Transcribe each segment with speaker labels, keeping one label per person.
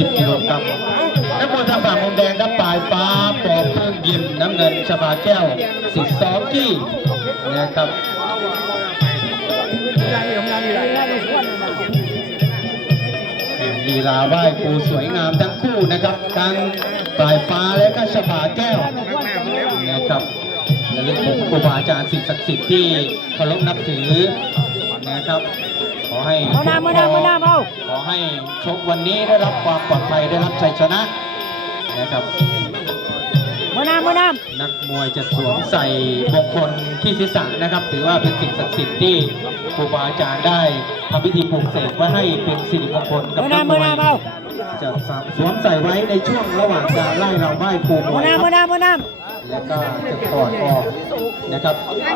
Speaker 1: สิบกิโลกรัมนักมวยทางฝั่งมุมแดงครับปลายฟ้าปอบเพิ่งยิมน้ำเงินชบาแก้วสิบสองกี้นะครับลีลาไหว้ครูสวยงามทั้งคู่นะครับทั้งปลายฟ้าและก็ชบาแก้วนะครับและเรื่องของครูบาอาจารย์สิ่งศักดิ์สิทธิ์ที่เคารพนับถือ นะครับ ขอให้
Speaker 2: เอาน้ำเอาน้ำเอาน้ำเอา
Speaker 1: ขอให้ชกวันนี้ได้รับความปลอดภัยได้รับชัยชนะนะครับ
Speaker 2: มาน้ำมาน้
Speaker 1: นักมวยจะสวมใส่มงคลที่ศีรษะนะครับ ถือว่าเป็นสิ่งศักดิ์สิทธิ์ที่ครูบาอาจารย์ได้ทำพิธีปลูกเสกไว้ให้เป็นสิริมงคลำกับ
Speaker 2: มา
Speaker 1: นัก
Speaker 2: น้ำ
Speaker 1: ม
Speaker 2: มา
Speaker 1: วย
Speaker 2: น้ำเอา
Speaker 1: จะสวมใส่ไว้ในช่วงระหว่างการไล่เราไหว้ครูมว
Speaker 2: มาย
Speaker 1: ค
Speaker 2: น้ำ
Speaker 1: รั
Speaker 2: มา
Speaker 1: บ
Speaker 2: น้ำมาน้
Speaker 1: แล้วก็จะถอดออกนะครับ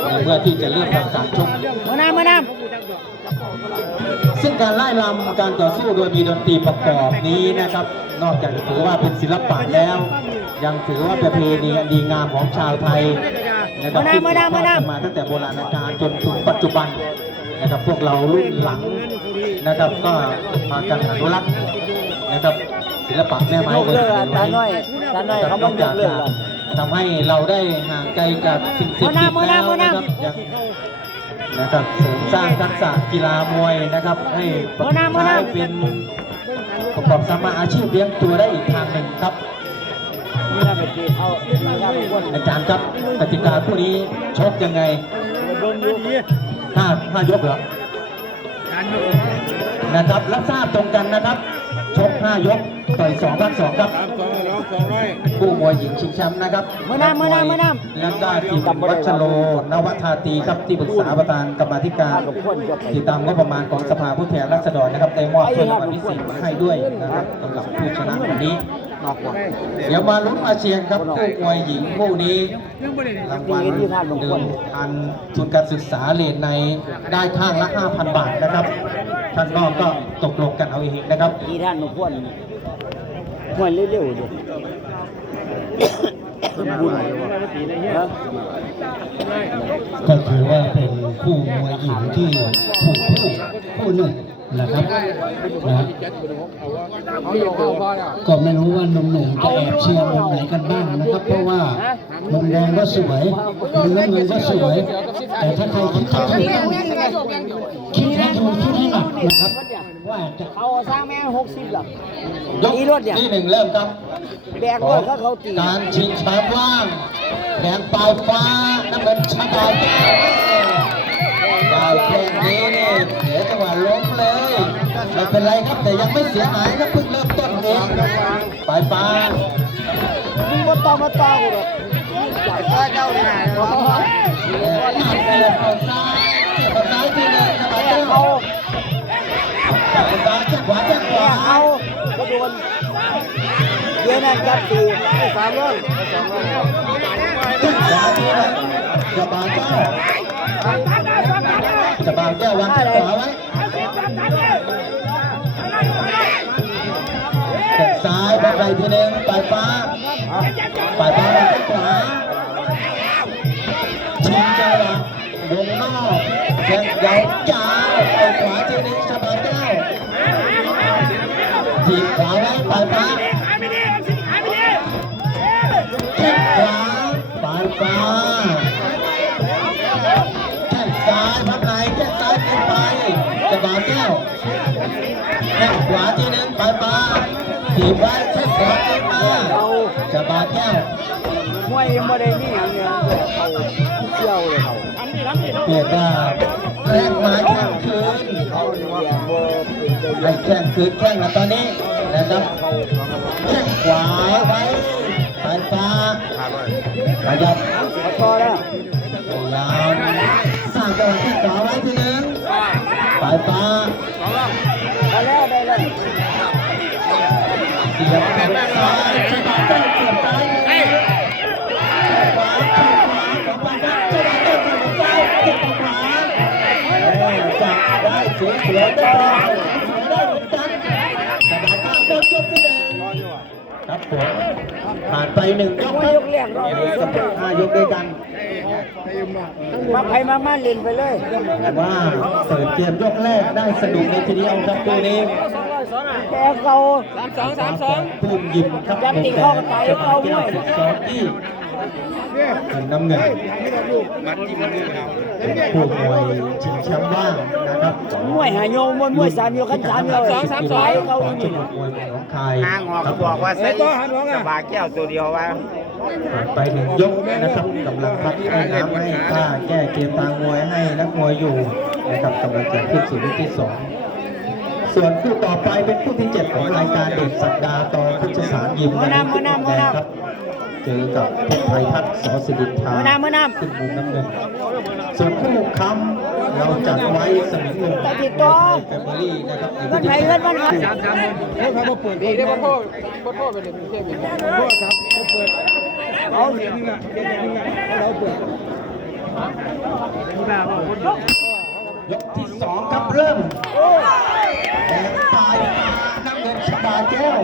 Speaker 1: ในเมื่อที่จะเริ่มทำการชกำ
Speaker 2: มาน้ำมาน้
Speaker 1: ซึ่งการไล่ลำการต่อสู้โดยมีดนตรีประกอบนี้นะครับ นอกจากจะถือว่าเป็นศิลปะแล้ว ยังถือว่าเป็นประเพณีอันดีงามของชาวไทยนะครับที่สืบทอดกันมาตั้งแต่โบราณกาลจนถึงปัจจุบันนะครับพวกเรารุ่นหลังนะครับก็พากันอนุรักษ์นะครับศิลปะแม่ำไม้
Speaker 2: ยก
Speaker 1: เมื
Speaker 2: เลิ
Speaker 1: อง
Speaker 2: ก
Speaker 1: ไท
Speaker 2: อะ
Speaker 1: ย
Speaker 2: ตา
Speaker 1: ไว้
Speaker 2: น้อยตาน้อยเขา
Speaker 1: น
Speaker 2: ต้อ
Speaker 1: องก
Speaker 2: ย
Speaker 1: จาก
Speaker 2: กเลิ
Speaker 1: จะ
Speaker 2: กอะ
Speaker 1: ทำให้เราได้ห่างไกลจากสิ่งเสพติดแล้วนะครับยังนะครับเสริมสร้างทักษะกีฬามวยนะครับ ให้ใช้เป็นประกอบสมาอาชีพเลี้ยงตัวได้อีกทางหนึ่งครับ
Speaker 2: นี่น่าเป็นที่เขานี่น่าเป็นคน
Speaker 1: อาจารย์ครับกติกาคู่นี้ชกยังไง
Speaker 2: โดนยุบ
Speaker 1: ห้าห้ายกเหรอนะครับรับทราบตรงกันนะครับชก ห้ายกต่อยสองพักสองครับคู่มวยหญิงชิงแชมป์นะครับ
Speaker 2: มาน้ำมาน้ำมาน้
Speaker 1: และได้ทีมวัชโรนวัฒาตีครับที่ปรึกษาประธานกรรมาธิการำ
Speaker 2: กับคนกับ
Speaker 1: ติดตามงบประมาณของสภาผู้แทนราษฎรนะครับได้มอบถ้วยรางวัลพิเศษมาให้ด้วยนะครับสำหรับผู้ชนะวันนี้
Speaker 2: นอกว่า
Speaker 1: เดี๋ยวมาลุ้นมาเชียร์ครับคู่มวยหญิงคู่นี้รางวัลหนึ่งพันทุนการศึกษาเลนในได้ข้างละ5,000บาทนะครับท่านนอกก็ตกลงกันเอาเองนะครับ
Speaker 2: ที่ท่านมาพ่นพ่นเร็วๆดิบุญนะ
Speaker 3: ก็ถือว่าเป็นคู่มวยหญิงที่ถูกคู่คู่หนึ่ง นะครับนะก็ไม่รู้ว่าหนุ่มๆจะแอบเชียร์มุมไหนกันบ้างนะครับ เพราะว่ามุมแดงก็สวยมุมน้ำเงินก็สวย แต่ถ้าใครคิดจะถูกคิดให้ถูกคิดให้หนักนะครับว่าจะ
Speaker 2: เขาสร้างแม่หกสิบหลัก
Speaker 1: ยก
Speaker 2: อีรถเนี่ย
Speaker 1: ที่หนึ่งเริ่มครับ
Speaker 2: แบกรถเขาเขาตี
Speaker 1: การชิงแชมป์ว่างแดงปลายฟ้าน้ำเงินชาบาแก้วดาวแค่นี้ ไม่เป็นไรครับแต่ยังไม่เสียหายครับเพิ่งเริ่มต้นเองปลายฟ้า
Speaker 2: มึงมาต่อมาต่อกูหรอกเจ้าเจ้าเนี่ย
Speaker 1: เสียบเข้าซ้ายเสียบเข้าซ้ายทีหนึงชาบาแก้ว
Speaker 2: เขา
Speaker 1: ปลายฟ้าแข้งขวาแข้งขวา
Speaker 2: เขาก็โดนเดี๋ยวนั้นจับตีให้สามร้อยสองร้อย
Speaker 1: แข้งขวาทีหนึงชาบาแก้วชาบาแก้ววางแข้งขวาไว้ ไปทีหนึงปลายฟ้าปลายฟ้าบอลแข้งขวาชิงจังหวะวงนอกแข้งยาวจ้าวไปขวาทีหนึงชาบาแก้วทีบขวาไว้ปลายฟ้าแข้งขวาปลายฟ้าแข้งซ้ายพับในแข้งซ้ายขึ้นไปชาบาแก้วแข้งขวาทีหนึงปลายฟ้าถีบไว้
Speaker 2: ยังไม่ได้นี่อย่างเงี้ยเขาเที่ยวเลยเขา
Speaker 1: เปลี่ยนว่าแข้งมาแข้งคืน
Speaker 2: เขาเนี่ยโบเป็นตัว
Speaker 1: ให้แข้งคืนแข้งนะตอนนี้นะครับแข้งขวาไว้ปลายฟ้าขยับ
Speaker 2: เขอแล้ว
Speaker 1: ยายามสร้างจังหวะแข้งขวาไว้ทีนึงปลายฟ้า
Speaker 2: ได้แล้วได้แล้ว
Speaker 1: เสียบซ้ายชาบาแก้วเสียบซ้าย ครับผมผ่านไปหนึ่งยก
Speaker 2: มวย
Speaker 1: ครับ
Speaker 2: ยกเลี้ยงเรา
Speaker 1: สำหรับห้ายกด้วยกัน
Speaker 2: มาไผมามาเล่นไปเลย
Speaker 1: ว่าเปิดเกมยกแรกได้สนุกในทีเดียวครับตัวนี้
Speaker 2: แกเก่า
Speaker 4: สามสองสามสอง
Speaker 1: ภูมิยิมครับ
Speaker 2: ยัดติดเข้ากับไก่เข้าห้วย
Speaker 1: สองที่ เป็นน้ำเงินเป็นผู้มวยชิงแชมป์ว่างนะครับ
Speaker 2: มวยหาโยมมวยมวยสามโยกันสามโย
Speaker 4: สองสามสอง
Speaker 2: เก่า
Speaker 1: ของ
Speaker 2: อี
Speaker 1: จั
Speaker 2: ก
Speaker 1: งหวัดมวยของคาย
Speaker 5: ห้างออกก็บอกว่าใส่สบาแก้วตัวเดียวว่า
Speaker 1: ผ่านไปหนึ่งยกนะครับกำลังพักให้น้ำให้ท่าแก้เกมทางมวยให้นักมวยอยู่นะครับกำลังจะขึ้นสู่ยกที่สองส่วนคู่ต่อไปเป็นคู่ที่เจ็ดของรายการเด็กสักดาต่อพุทธสารยิมนะครับ เจอกับเพชรไทยทัศน์สอสิริธา
Speaker 2: มือน้ำมือน้
Speaker 1: ขึ้นมุมน้ำเงินส่วนคู่ค้ำเราจัดไว้สมิงหนุ่มไทยแฟมิลี่นะครับำ
Speaker 2: เงินไผเงินมันครับ
Speaker 4: ดีได้พ่อโทษพ่อโทษไปเลยเทียบอย่างนี้
Speaker 2: เอาเหรียญนึงอะ
Speaker 1: ยกที่สองครับเริ่มแดงตายตาน้ำเงินชบาแก้ว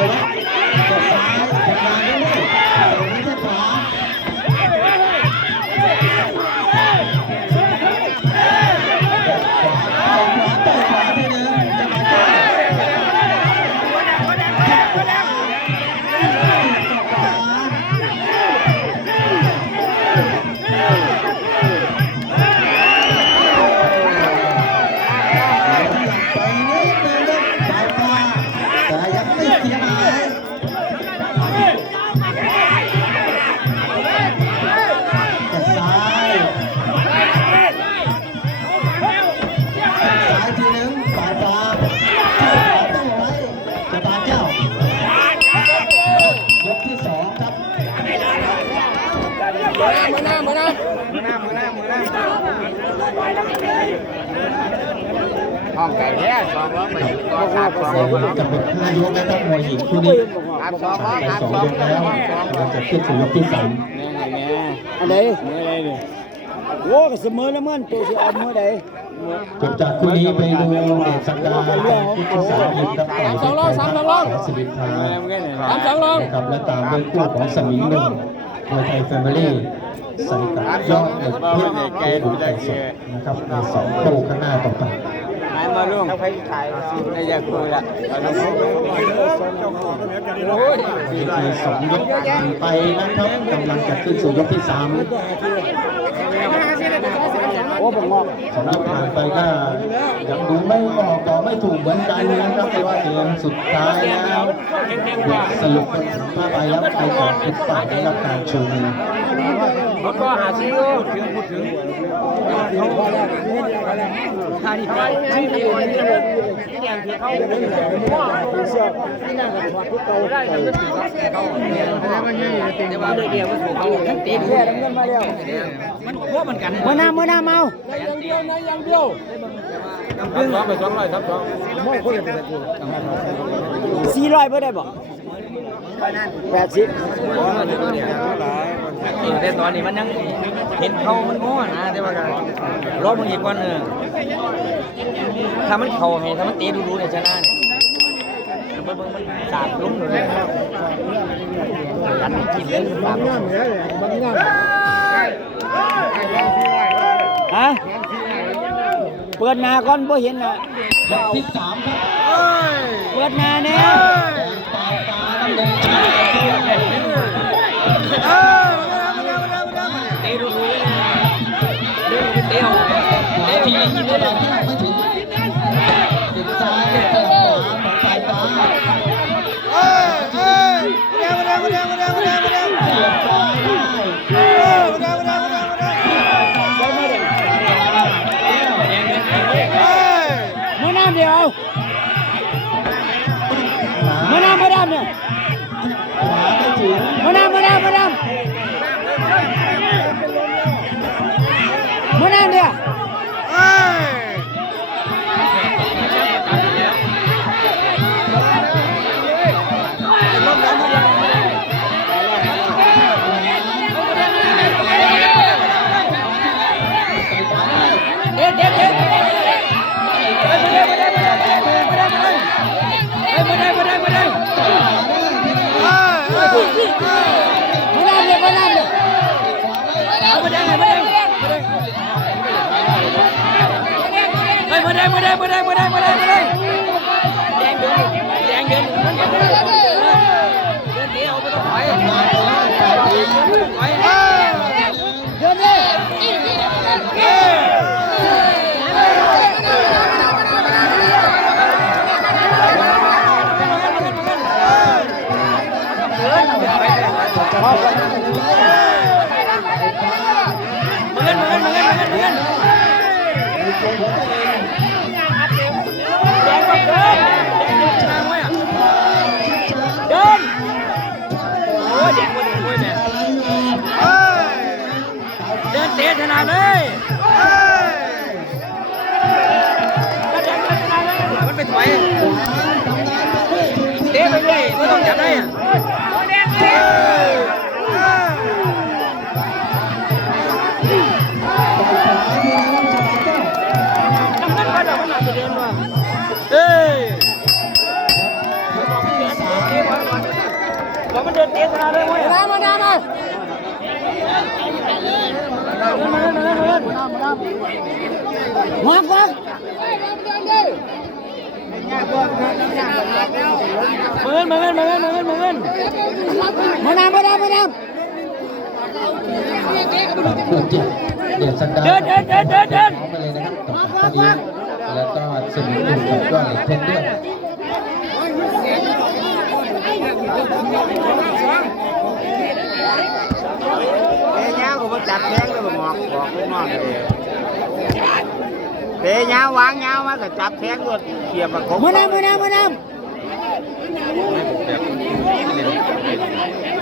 Speaker 1: า ห้องไก่
Speaker 5: แท้สองร้อยไปก็ขาดสองร้อย
Speaker 1: กับเป็นห้ายกนะครับมวยหญิงคู่นี้
Speaker 5: สองร้อย
Speaker 1: ไป
Speaker 5: ขาด
Speaker 1: สอง
Speaker 5: สอง
Speaker 1: ยกแล้วกำลังจะขึ้นสู่ยกที่สาม
Speaker 2: อันไหนโอ้ก็เสมอแล้วมันตัวสิเอามือใด
Speaker 1: จบจากคู่นี้ไปดูเดชสักดาคู่ที่สามยิมครับต่อยที่สามสอสิริพา
Speaker 4: สามสองลง
Speaker 1: กับและตามด้วยคู่ของสมิงหนุ่ม มวยไทยแฟมิลี่ใส่กับยอดเด็กเพื่อนเกดูไก่สดนะครับในสองคู่ข้างหน้าต่อไป
Speaker 5: หายมาลุงถ้าใครขายไม่อยากคุยละ
Speaker 4: โอ้ย
Speaker 1: นี่คือสองยกผ่านไปนะครับกำลังจะขึ้นสู่ยกที่สาม
Speaker 2: โอ้ผมงอก
Speaker 1: สองยกผ่านไปก็ยังดูไม่ออกต่อไม่ถูกเหมือนกันนะครับแต่ว่าเกมสุดท้ายแล้ว สรุปกันถึงผ้าใบแล้วใครก่อนเป็นฝ่ายได้รับการชูมือ
Speaker 5: เขาก็หาซื้อ
Speaker 2: ที่ดีที่ดีที่แดงที่เขาเสื้อที่นั่งกับถอดที่เก่าได้แต่ว่าเดียวมันถูกเขาตีแค่น้ำเงินมาแล้วมันพวกมันกันมือหน้ามือหน้าเมา
Speaker 4: อย่างเดียวนะอย่างเดียว
Speaker 5: สองไปสองร้อยครับสอง
Speaker 2: สี่ร้อยเพื่อได้บอกแปดสิบ
Speaker 5: แต่ตอนนี้มันยังเห็นเขามันง้อนะแต่ว่าก็รอมึงอีกวันเออถ้ามันเข่าให้ถ้ามันเตีดูๆเนี่ยชนะเนี่ยมันมันสาดลุ้มเลยกันกินเลยสาดลุ้ม
Speaker 2: ฮะ เปิดหน้าก่อนบ่เห็นหน้าย
Speaker 1: กที่สามครับ
Speaker 2: เปิดหน้าแน่
Speaker 1: ปลายตาน้ำแดงชาติ
Speaker 5: เตะดูดูเดินเตะออก
Speaker 1: ขวาทียิงกระดาษที่ไม่ถึงติ มาได้
Speaker 2: มา
Speaker 1: ได้
Speaker 5: มาได้มาได้ไม่ได้ไม่ได้แดงเดินแดงเดินเดินเดี๋ยวไม่ต้องถอยถอย
Speaker 2: ดินเตะ
Speaker 5: ชนะเลยแดงชนะเลยมันไปถอยเตะไปเรื่อยไม่ต้องจับได้อะทำนั้นก็เดี๋ยวมันหนักจะเดินมาเอ้ยบอกมันเดินเตะชนะเลยเว้ย
Speaker 2: มามามามา วักวัก
Speaker 5: เหมือนเหมือนเหมือนเหมือนเหมือน
Speaker 2: มาน้ำมาน้ำมา
Speaker 1: เดือดจิตเดือดสันดาน
Speaker 5: เดินเดินเดินเดินเดิน
Speaker 1: เอาไปเลยนะครับตอพอดีแล้วก็สมุนกับยอดเหล็กเพชร
Speaker 2: ก็มาจับแทงเลยบอกบอกลูกน้องเลยเตะยาววางยาวมาก็จับแทงรถเขี่ยประกบมาน้ำมาน้ำมาน้ำ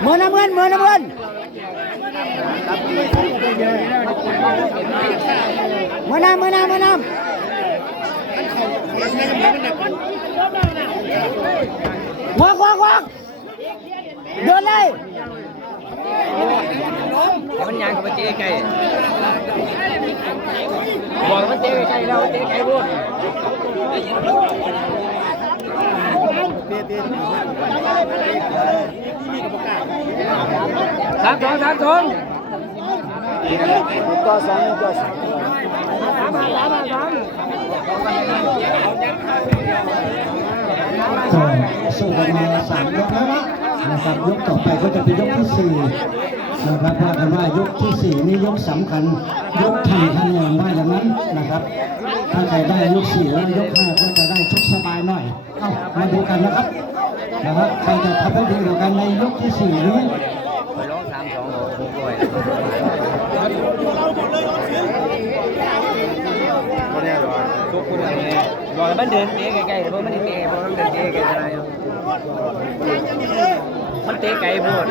Speaker 2: มือน้ำเงินมือน้ำเงินมือน้ำมือน้ำมือน้ำวักวักวักเดินเลย
Speaker 5: มันยางกับมันเตะไกลบอกมันเตะไกลแล้วเตะไกลพูดสามสองสามสอง
Speaker 2: ตัวสองตัวสอง
Speaker 3: ก็สู้กันมาสามยกแล้วนะ นะครับยกต่อไปก็จะเป็นยกที่สี่นะครับว่ากันว่ายกที่สี่นี่ยกสำคัญ ยกทำคะแนนว่าอย่างนั้นนะครับ ถ้าใครได้ยกสี่แล้วยกห้าก็จะได้ชกสบายหน่อยเอามาดูกันนะครับนะครับใครจะทำให้ดีกว่ากันในยกที่สี่นี้
Speaker 5: ไปร้องสามสองหกด้วยทุกคนเลยบอกมันเดินเตะไกลๆเพราะมันเตะเพราะมันเดินเตะไกลอะไร มันเตะไกลพูด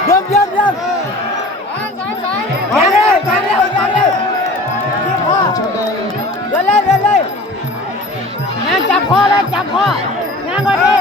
Speaker 2: เดินเลยเลยกันเลยที่พ่อ
Speaker 1: ชนเลย
Speaker 2: เดินเลยงานจับพ่อเลยจับพ่องานก็ดี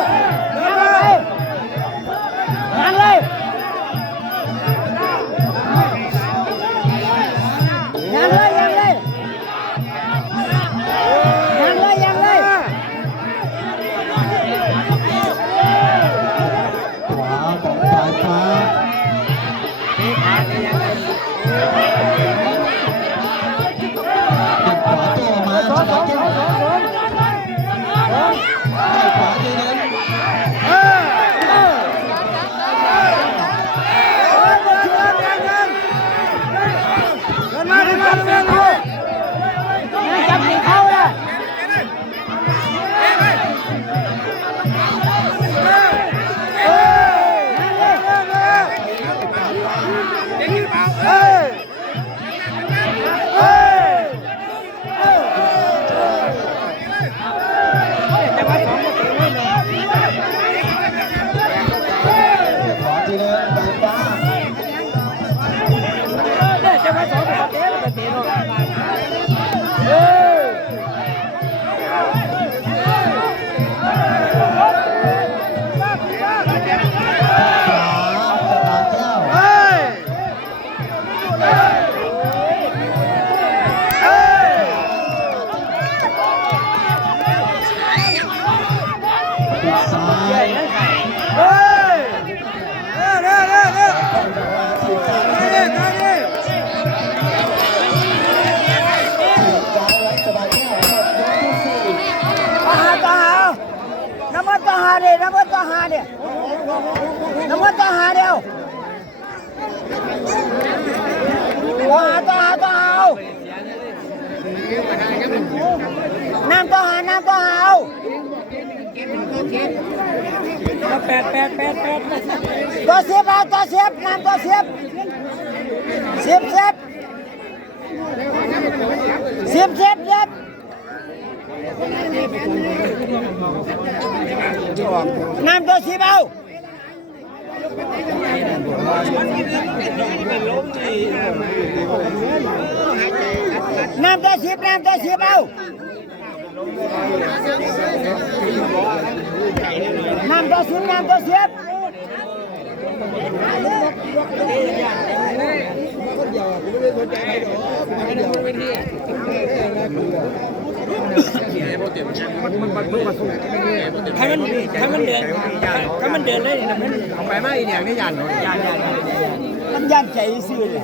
Speaker 2: ำต่อหาน้ำต่าแปดแปดแปดแปดต่อเสียบเอาต่อเสียบน้ำต่อเสียบเสียบเสียบเสียบเสียบเสียบน้ำตัวสีเบาน้ำตัวสีน้ำตัวสีเบา น้ำตัวสีน้ำตัวเสี
Speaker 6: ให้ามันให้มันเดินให้มันเดินได้นะมัน
Speaker 5: ไปมาอีเนี่ยนี่ยัน
Speaker 6: ยานยาน
Speaker 2: มันยันใจซื่อเลย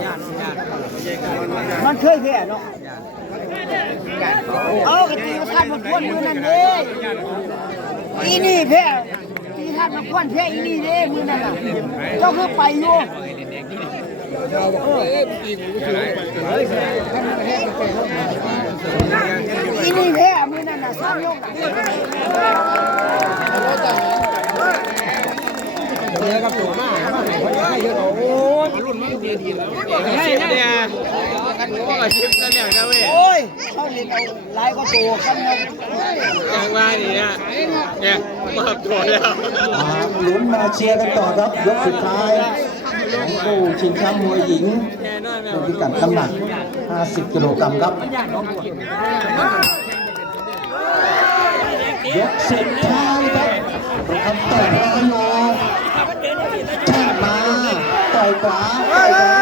Speaker 2: มันเคยแพ้เนาะ เอากระตีกระทานมาควนมือนั่นเด้อีนี่แพ้ตีทานมาควนแพ้อีนี่เด้มือนั่นน่ะเจ้าคือไปอยู่อีนี่แพ้มือนั่นน่ะสร้างยกน่ะ
Speaker 5: ให้เนี่ยกันก็กับชิปนั่นแหละนะเว้ย
Speaker 2: โอ้ยเขาเล่นเอาหลายก็ตัวกันเนาะ
Speaker 5: อย่างว่านี่เนี่ยเนี่ยมาตัวแล้ว
Speaker 1: ลุ้นมาเชียร์กันต่อครับยกสุดท้ายของคู่ชิงแชมป์มวยหญิง
Speaker 5: แค่น้อยแม่
Speaker 1: เป็นพิกัดน้ำหนัก 50 กิโลกรัมครับยกสุดท้ายครับดูคำต่อยของโยแช่มาต่อยขวาต่อยขวา バイ。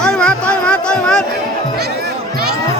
Speaker 1: ต่อยมา
Speaker 2: ต่อ
Speaker 1: ยมาต่อย
Speaker 2: มา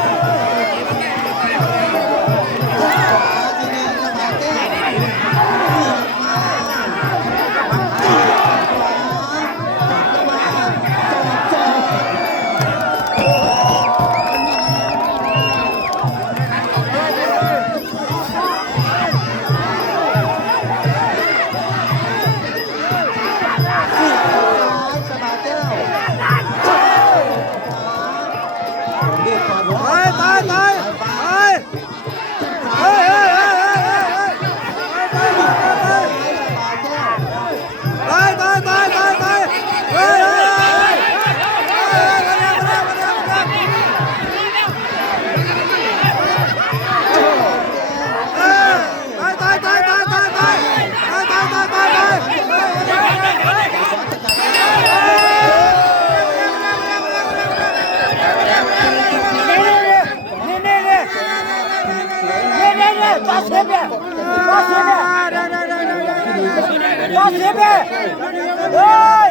Speaker 2: ต่อเสียบเนี่ยเฮ้ย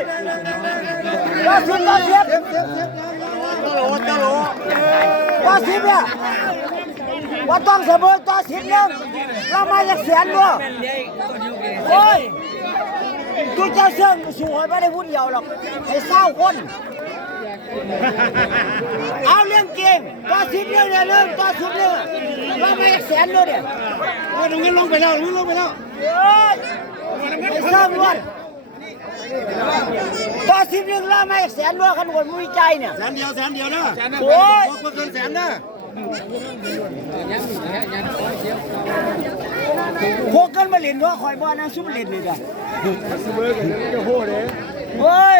Speaker 2: ต่อเสียบต่อเสียบต่อเสียบเนี่ยว่าต้องเสมอต่อสียบเนี่ยเรามาจากเสียนด้วยโอ้ยกูจะเสื่อมสวยไม่ได้พูดเดียวหรอกให้เศร้าคนเอาเรื่องเกมต่อสิบเรื่องเนี่ยเรื่องต่อสิบเรื่องว่าไม่แสนเลยเนี่ยโอ้ยตรงนี้ลงไปแล้วตรงนี้ลงไปแล้วเฮ้ยไอ้ซ้ำล้วน ต่อสิบเรื่องแล้วไม่แสนล้วนขันวนมุ้ยใจเนี่ย
Speaker 5: แสนเดียวแสนเดียวนะ
Speaker 2: โอ้ย
Speaker 5: เมื่อเกินแสนนะ
Speaker 2: โคกันมาเล่นว่าคอยบ่นะซุ่มเล่นเลยจ้ะ
Speaker 5: เสมอกันจะโหดเลย
Speaker 2: โอ้ย